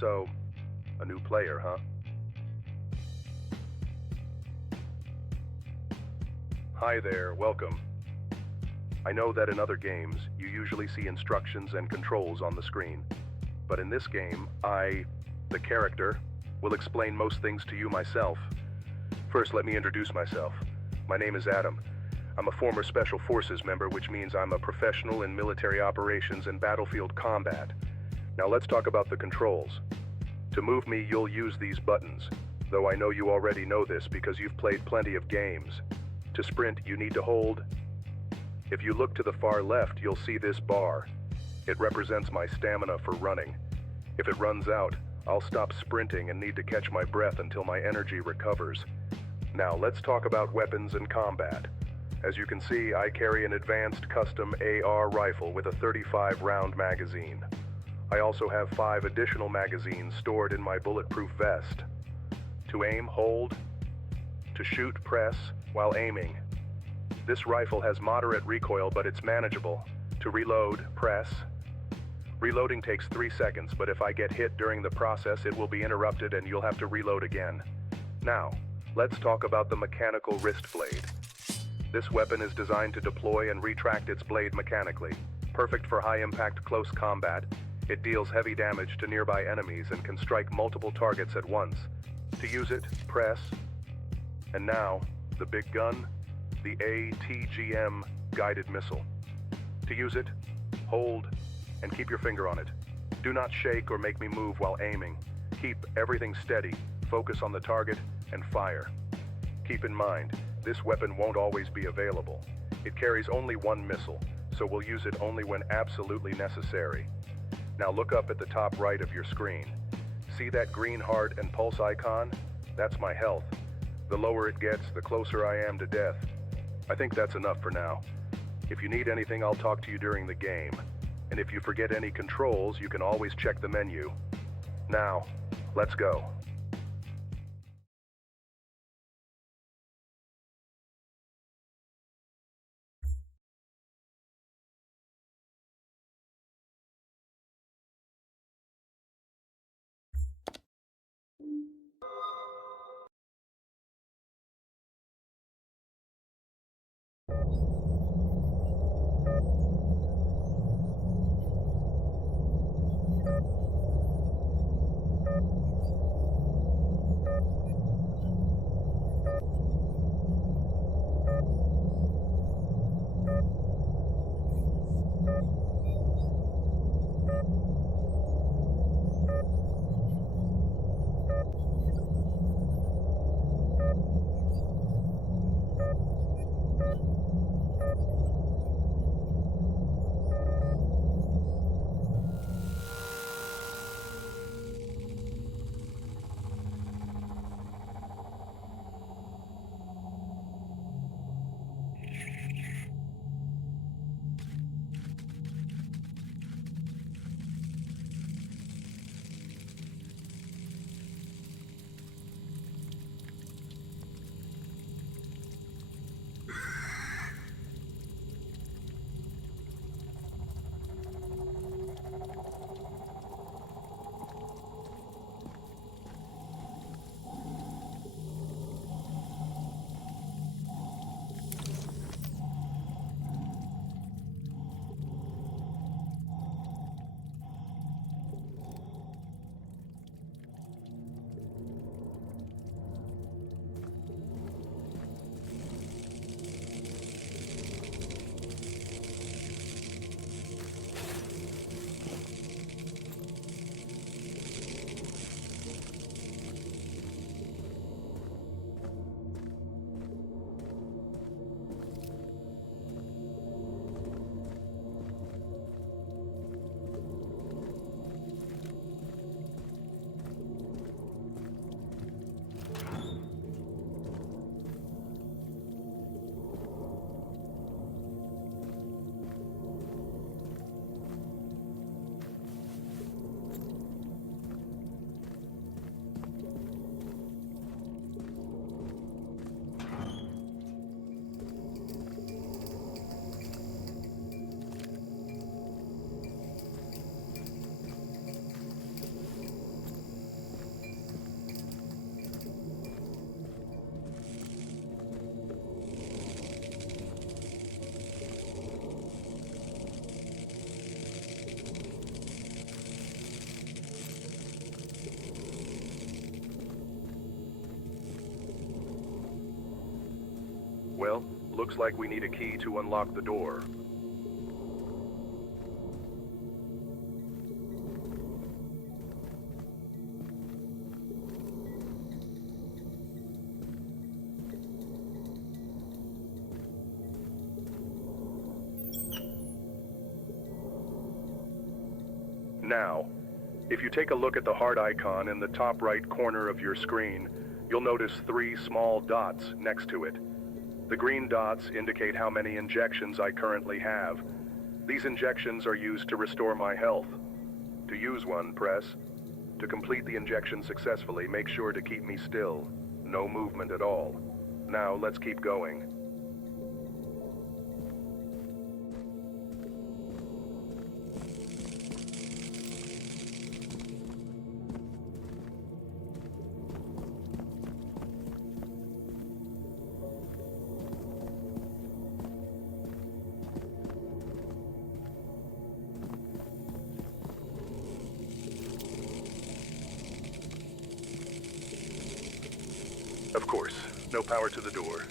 So, a new player, huh? Hi there, welcome. I know that in other games, you usually see instructions and controls on the screen. But in this game, the character, will explain most things to you myself. First, let me introduce myself. My name is Adam. I'm a former Special Forces member, which means I'm a professional in military operations and battlefield combat. Now let's talk about the controls. To move me, you'll use these buttons, though I know you already know this because you've played plenty of games. To sprint, you need to hold. If you look to the far left, you'll see this bar. It represents my stamina for running. If it runs out, I'll stop sprinting and need to catch my breath until my energy recovers. Now let's talk about weapons and combat. As you can see, I carry an advanced custom AR rifle with a 35-round magazine. I also have 5 additional magazines stored in my bulletproof vest. To aim, hold. To shoot, press while aiming. This rifle has moderate recoil, but it's manageable. To reload, press. Reloading takes 3 seconds, but if I get hit during the process, it will be interrupted and you'll have to reload again. Now, let's talk about the mechanical wrist blade. This weapon is designed to deploy and retract its blade mechanically. Perfect for high-impact close combat, it deals heavy damage to nearby enemies and can strike multiple targets at once. To use it, press. And now, the big gun, the ATGM guided missile. To use it, hold, and keep your finger on it. Do not shake or make me move while aiming. Keep everything steady, focus on the target, and fire. Keep in mind, this weapon won't always be available. It carries only 1 missile, so we'll use it only when absolutely necessary. Now look up at the top right of your screen. See that green heart and pulse icon? That's my health. The lower it gets, the closer I am to death. I think that's enough for now. If you need anything, I'll talk to you during the game. And if you forget any controls, you can always check the menu. Now, let's go. Well, looks like we need a key to unlock the door. Now, if you take a look at the heart icon in the top right corner of your screen, you'll notice 3 small dots next to it. The green dots indicate how many injections I currently have. These injections are used to restore my health. To use one, press. To complete the injection successfully, make sure to keep me still. No movement at all. Now, let's keep going. Of course, no power to the door.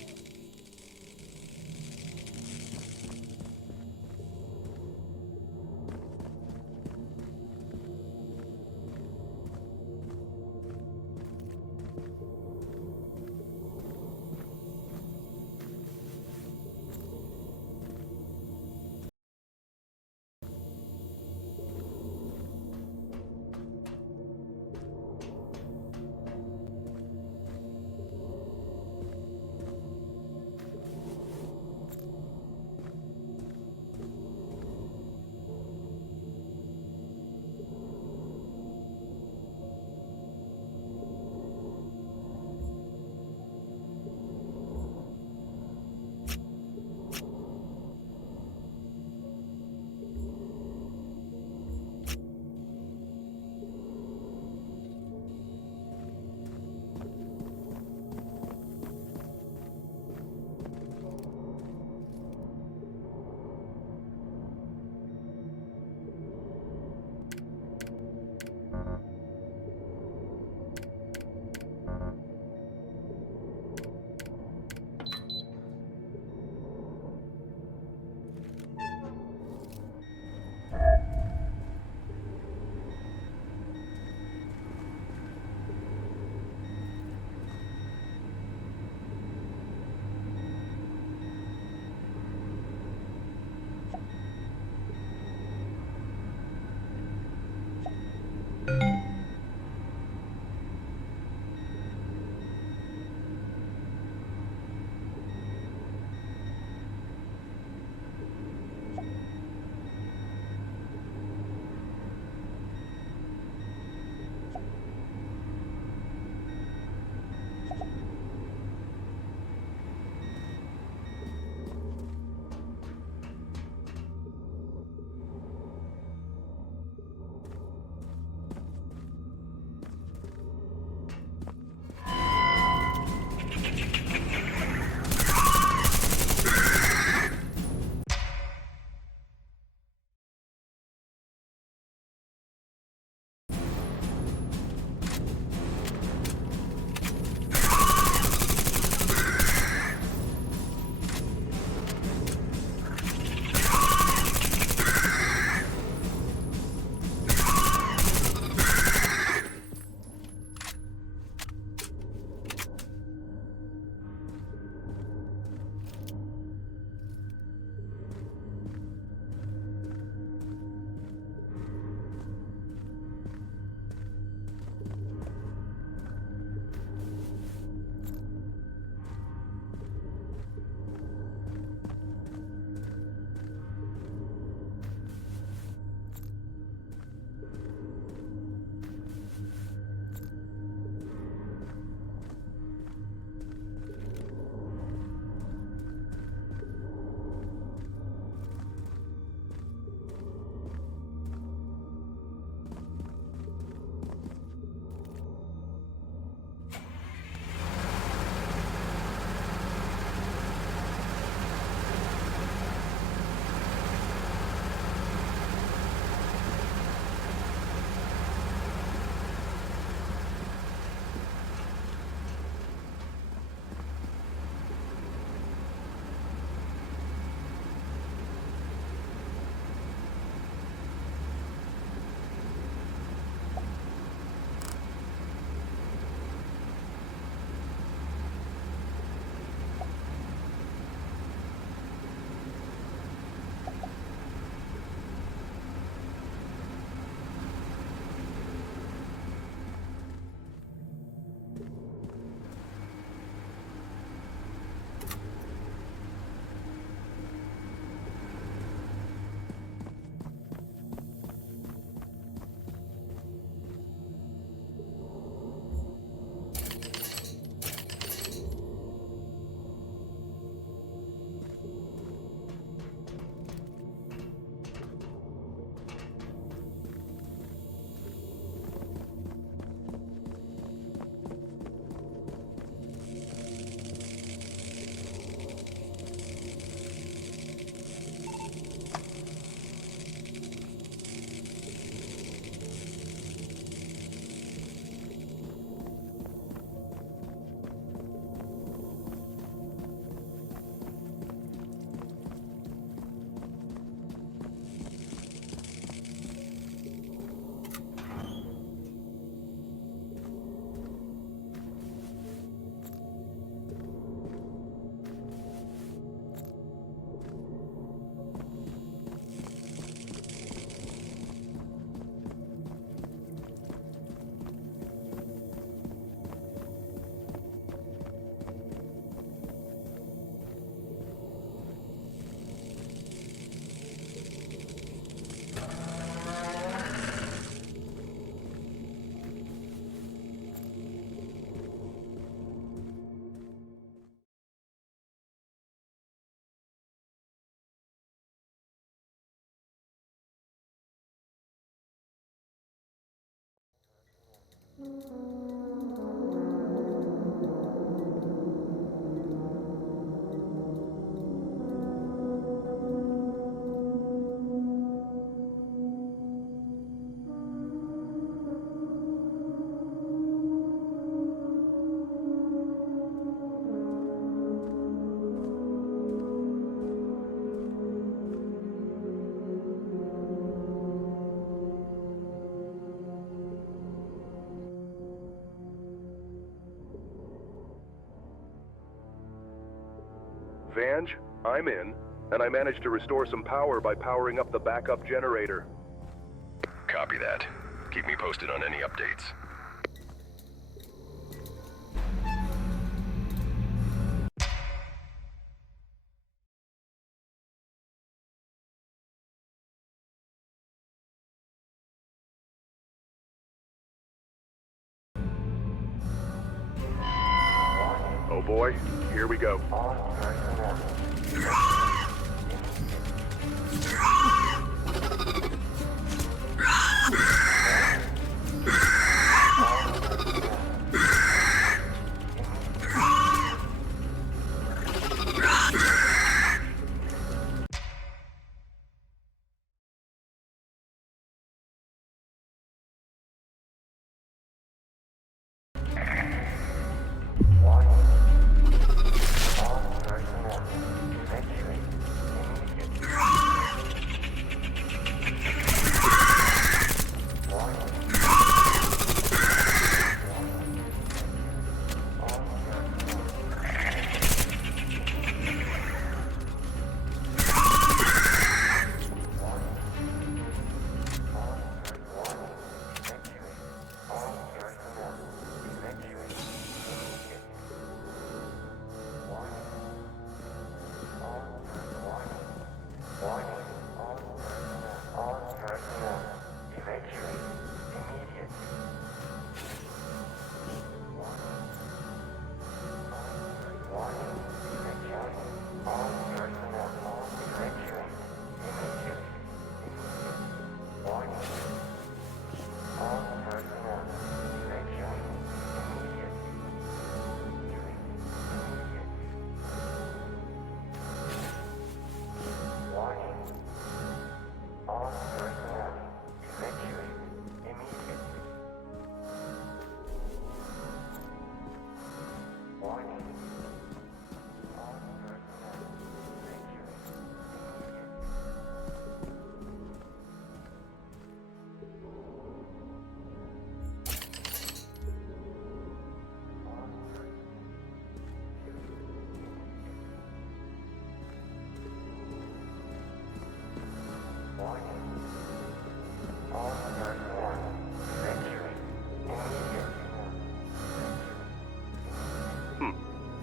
Vange, I'm in, and I managed to restore some power by powering up the backup generator. Copy that. Keep me posted on any updates. Oh boy, here we go.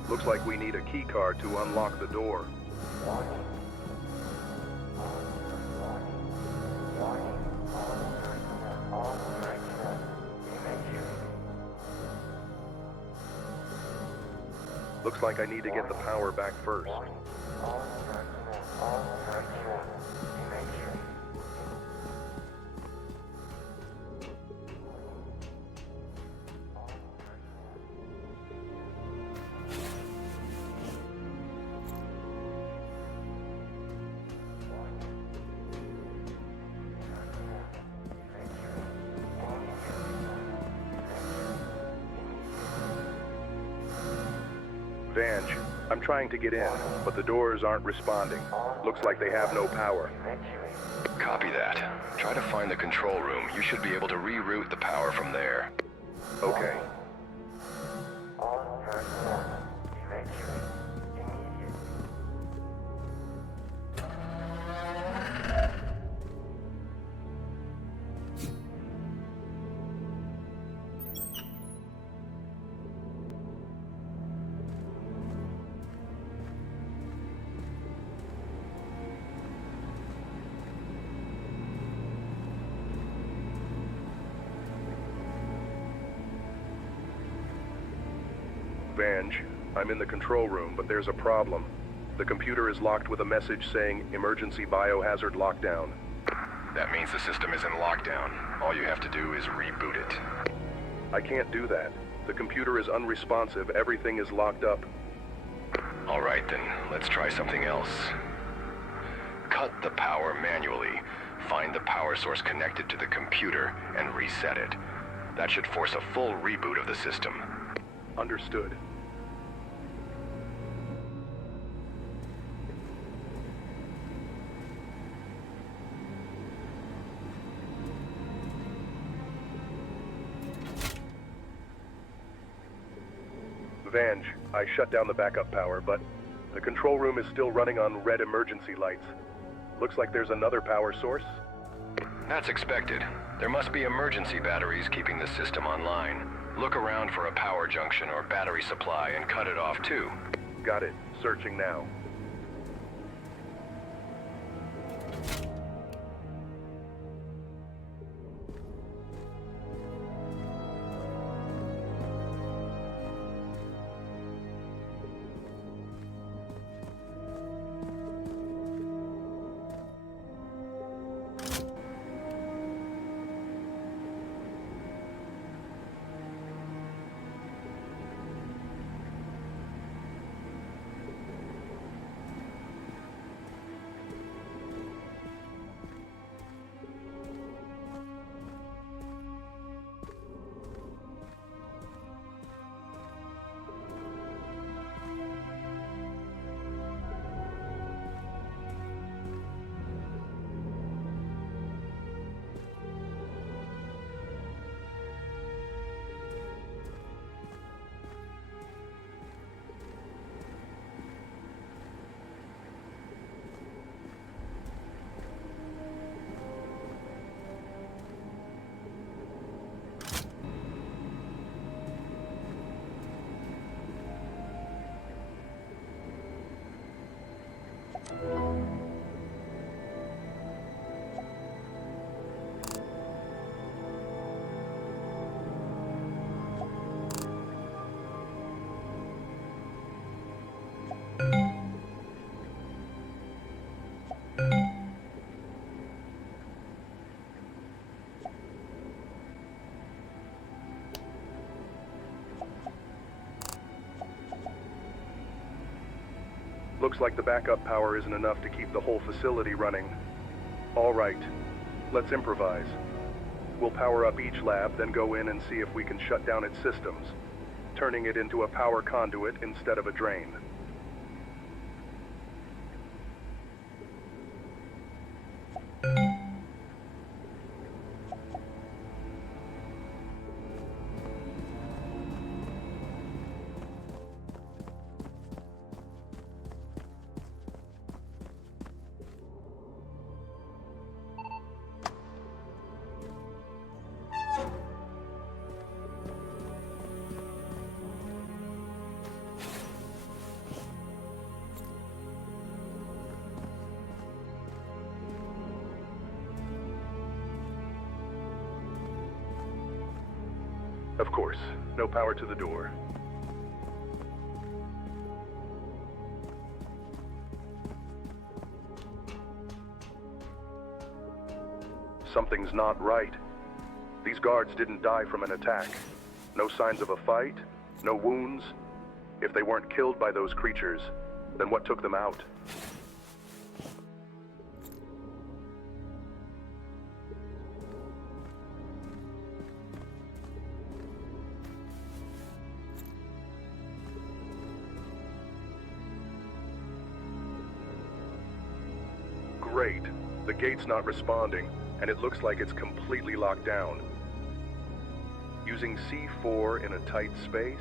Looks like we need a key card to unlock the door. Looks like I need to get the power back first. Vange, I'm trying to get in, but the doors aren't responding. Looks like they have no power. Copy that. Try to find the control room. You should be able to reroute the power from there. Okay. Vange, I'm in the control room, but there's a problem. The computer is locked with a message saying emergency biohazard lockdown. That means the system is in lockdown. All you have to do is reboot it. I can't do that. The computer is unresponsive. Everything is locked up. All right, then. Let's try something else. Cut the power manually. Find the power source connected to the computer and reset it. That should force a full reboot of the system. Understood. Vange, I shut down the backup power, but the control room is still running on red emergency lights. Looks like there's another power source. That's expected. There must be emergency batteries keeping the system online. Look around for a power junction or battery supply and cut it off too. Got it. Searching now. Looks like the backup power isn't enough to keep the whole facility running. All right, let's improvise. We'll power up each lab, then go in and see if we can shut down its systems, turning it into a power conduit instead of a drain. Of course, no power to the door. Something's not right. These guards didn't die from an attack. No signs of a fight, no wounds. If they weren't killed by those creatures, then what took them out? Great. The gate's not responding, and it looks like it's completely locked down. Using C4 in a tight space?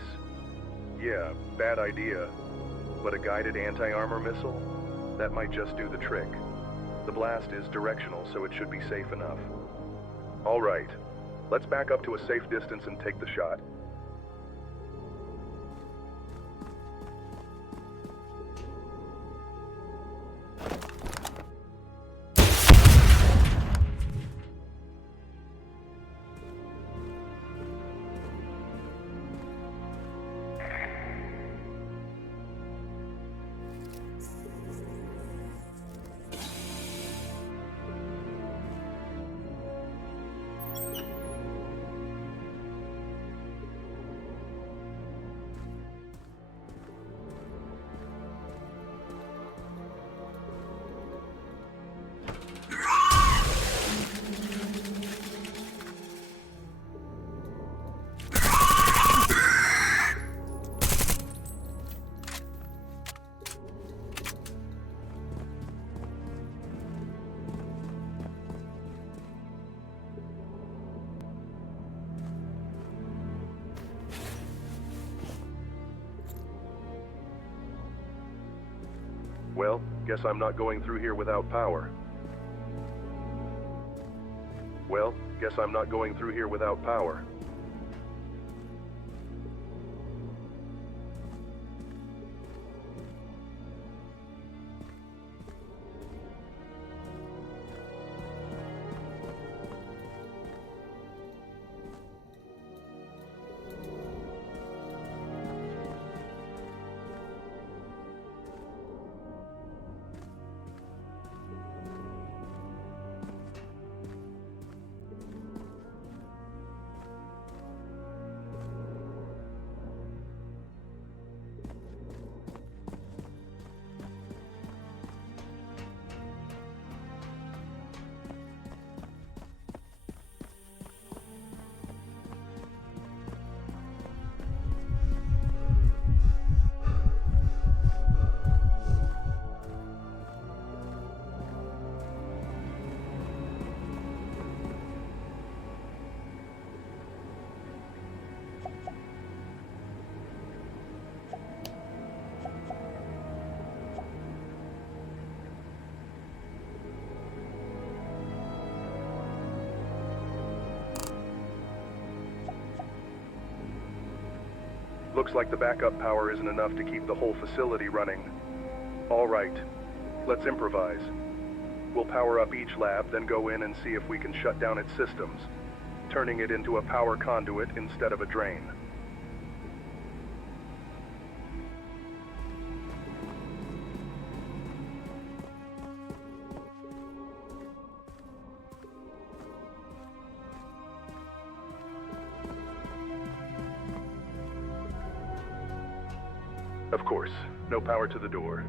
Yeah, bad idea. But a guided anti-armor missile? That might just do the trick. The blast is directional, so it should be safe enough. All right. Let's back up to a safe distance and take the shot. guess I'm not going through here without power. Well, guess I'm not going through here without power. Looks like the backup power isn't enough to keep the whole facility running. All right, let's improvise. We'll power up each lab, then go in and see if we can shut down its systems, turning it into a power conduit instead of a drain. Of course, no power to the door.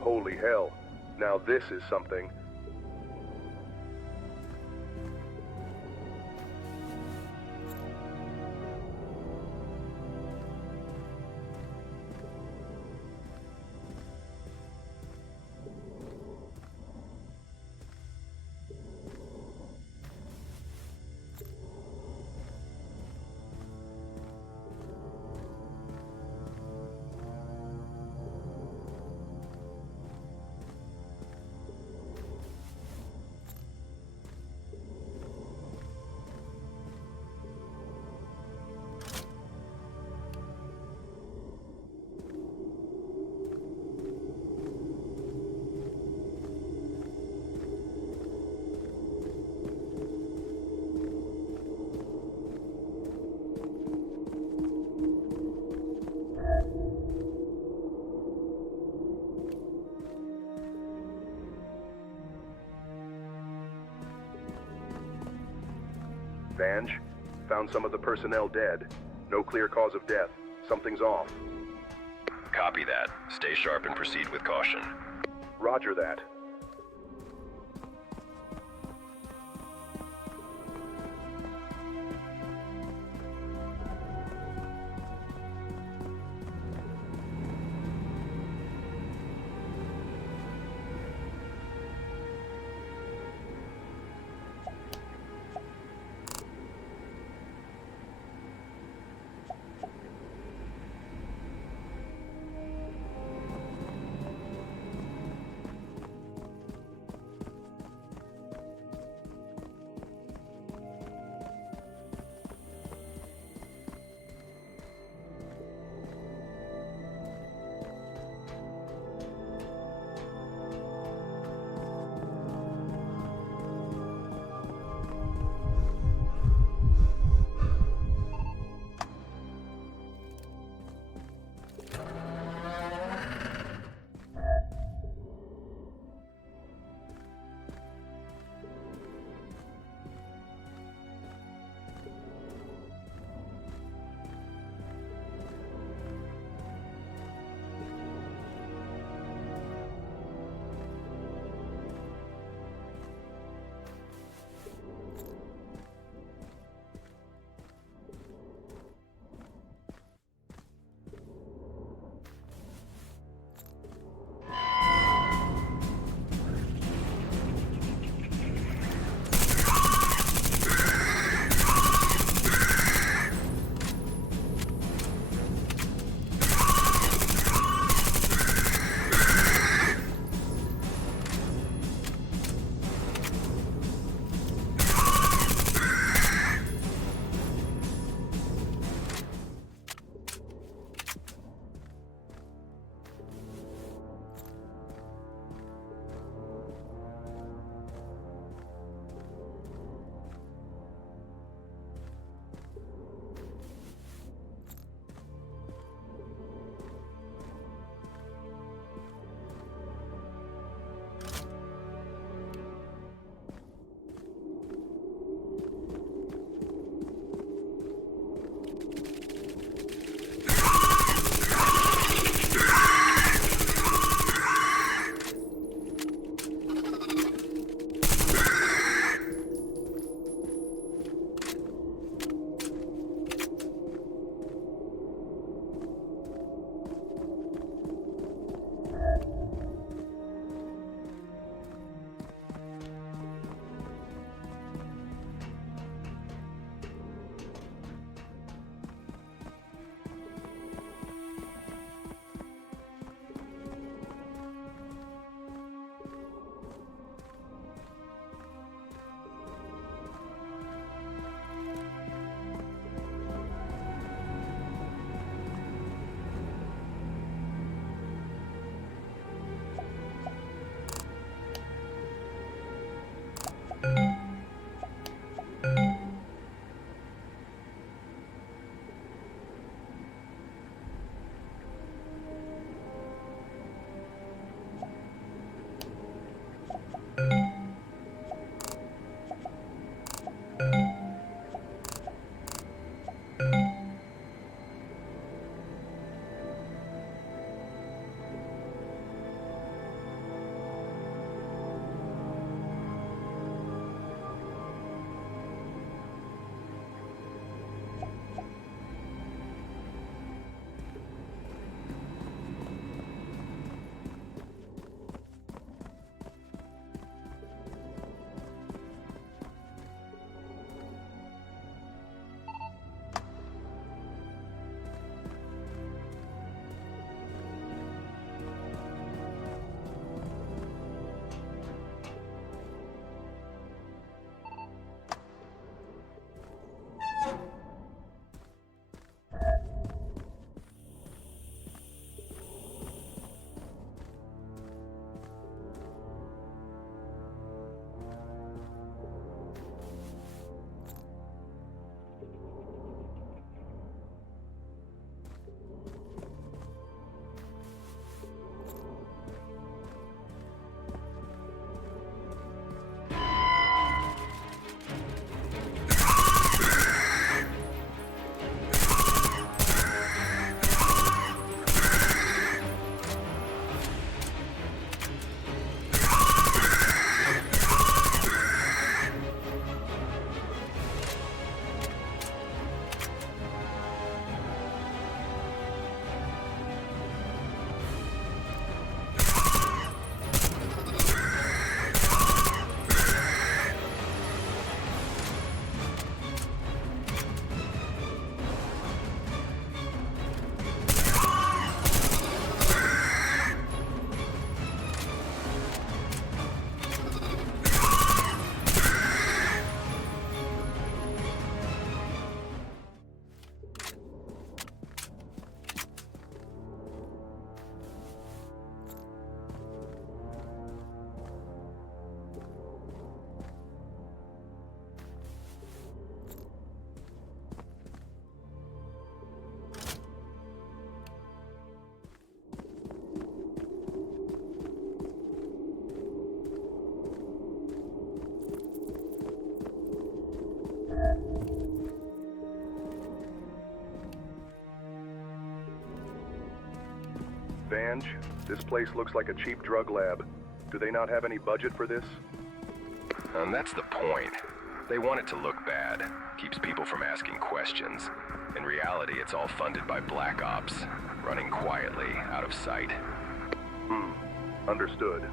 Holy hell. Now this is something. Vange, found some of the personnel dead. No clear cause of death. Something's off. Copy that. Stay sharp and proceed with caution. Roger that. Vange, this place looks like a cheap drug lab. Do they not have any budget for this? And that's the point. They want it to look bad. Keeps people from asking questions. In reality, it's all funded by Black Ops, running quietly, out of sight. Understood.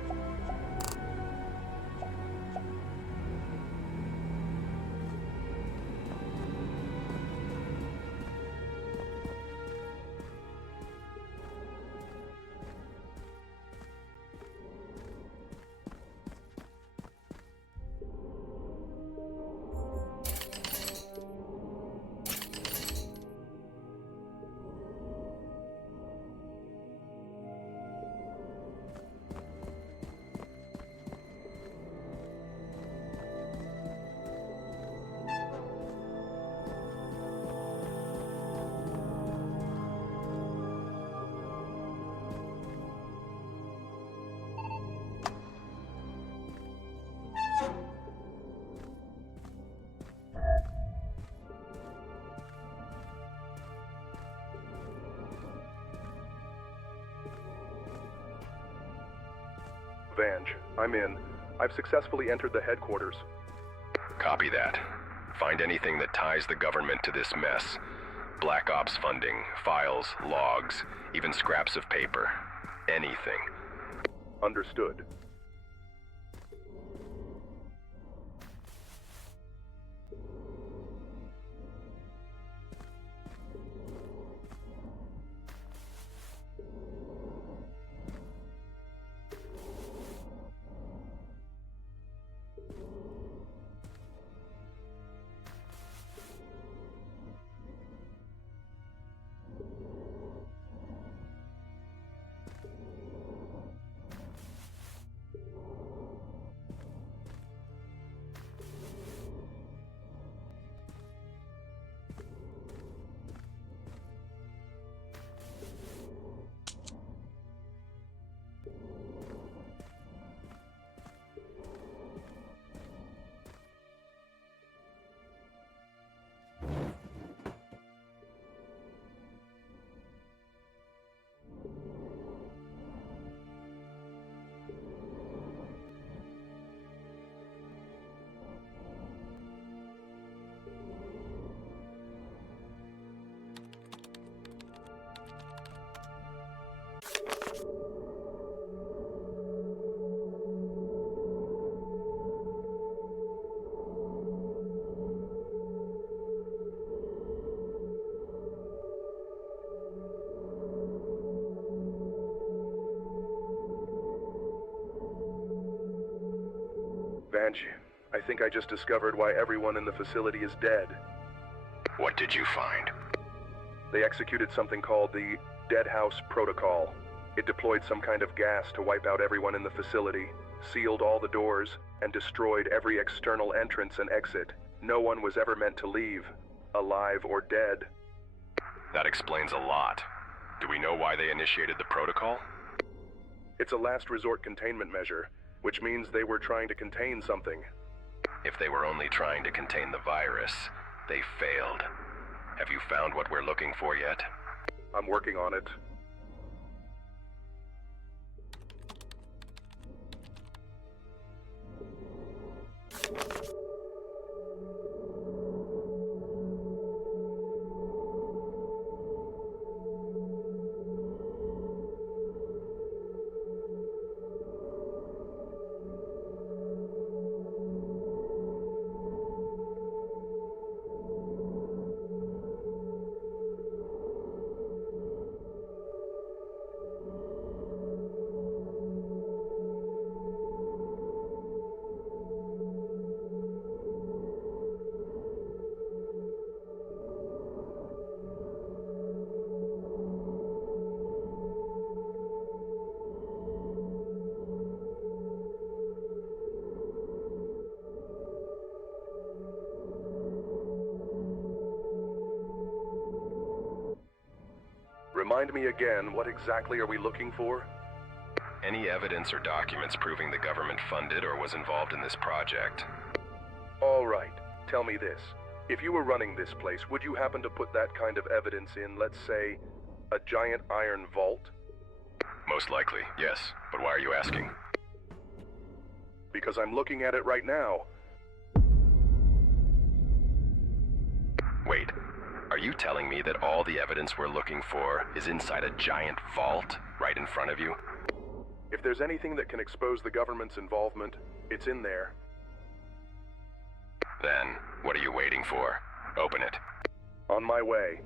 Vange, I'm in. I've successfully entered the headquarters. Copy that. Find anything that ties the government to this mess. Black Ops funding, files, logs, even scraps of paper. Anything. Understood. Vange, I think I just discovered why everyone in the facility is dead. What did you find? They executed something called the Dead House Protocol. It deployed some kind of gas to wipe out everyone in the facility, sealed all the doors, and destroyed every external entrance and exit. No one was ever meant to leave, alive or dead. That explains a lot. Do we know why they initiated the protocol? It's a last resort containment measure, which means they were trying to contain something. If they were only trying to contain the virus, they failed. Have you found what we're looking for yet? I'm working on it. Remind me again, what exactly are we looking for? Any evidence or documents proving the government funded or was involved in this project. All right, tell me this. If you were running this place, would you happen to put that kind of evidence in, let's say, a giant iron vault? Most likely, yes. But why are you asking? Because I'm looking at it right now. Wait, are you telling me that all the evidence we're looking for is inside a giant vault right in front of you? If there's anything that can expose the government's involvement, it's in there. Then, what are you waiting for? Open it. On my way.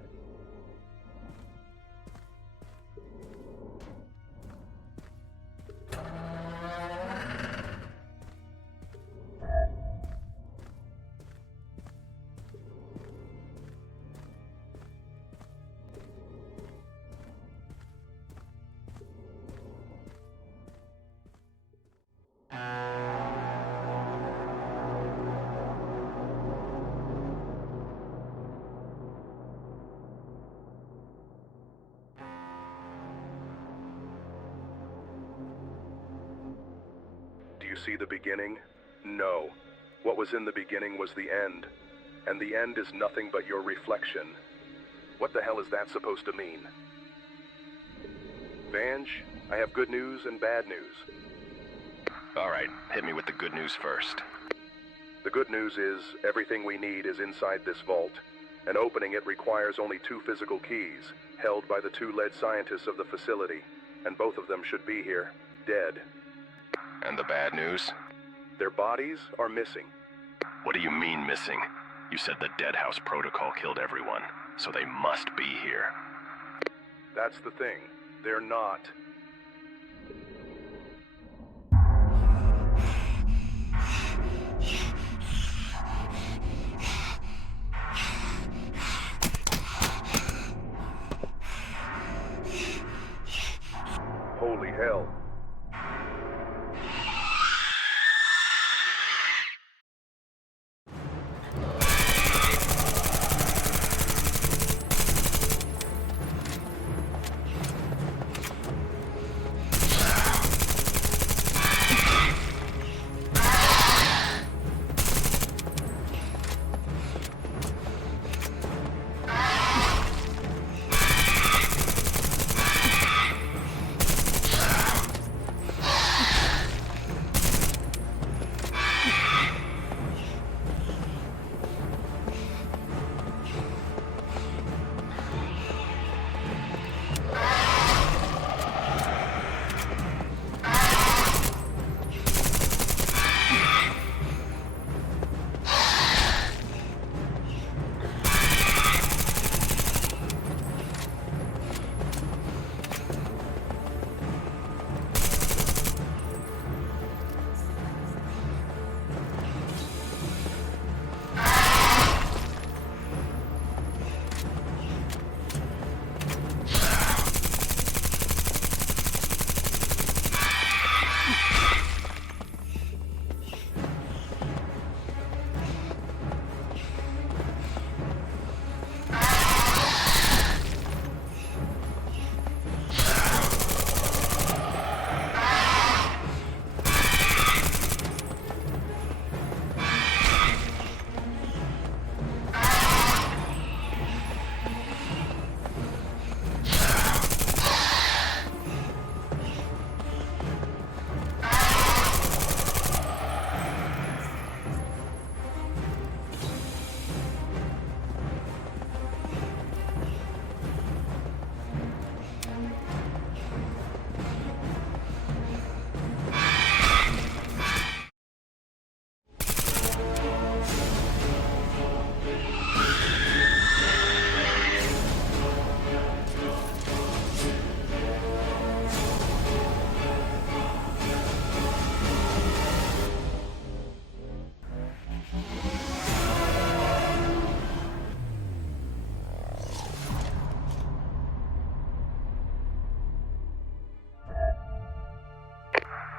Do you see the beginning? No. What was in the beginning was the end. And the end is nothing but your reflection. What the hell is that supposed to mean? Vange, I have good news and bad news. All right, hit me with the good news first. The good news is everything we need is inside this vault, and opening it requires only 2 physical keys, held by the 2 lead scientists of the facility, and both of them should be here, dead. And the bad news? Their bodies are missing. What do you mean missing? You said the Dead House Protocol killed everyone, so they must be here. That's the thing. They're not. Holy hell.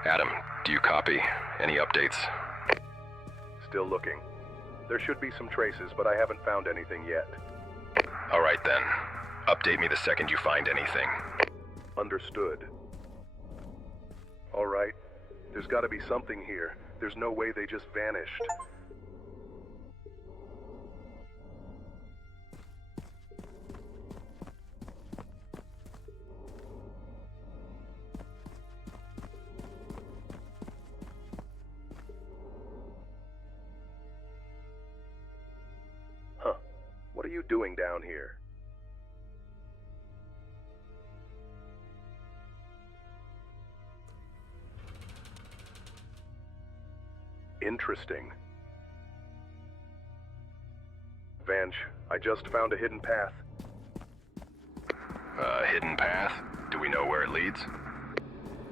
Adam, do you copy? Any updates? Still looking. There should be some traces, but I haven't found anything yet. All right then. Update me the second you find anything. Understood. All right. There's got to be something here. There's no way they just vanished. you doing down here? Interesting. Vanch, I just found a hidden path. Hidden path? Do we know where it leads?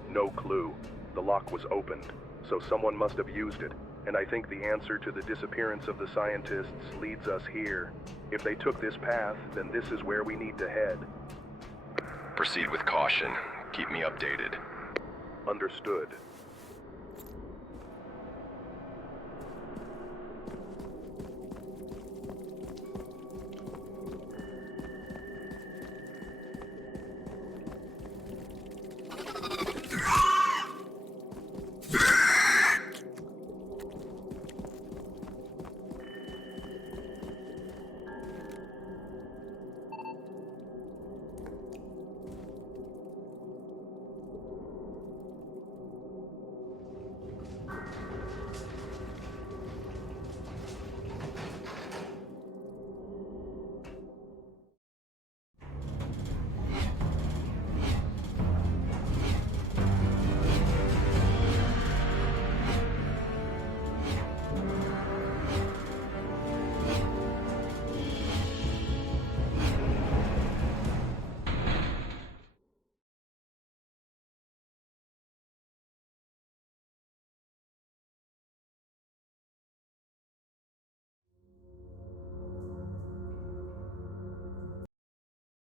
No clue. The lock was opened, so someone must have used it, and I think the answer to the disappearance of the scientists leads us here. If they took this path, then this is where we need to head. Proceed with caution. Keep me updated. Understood.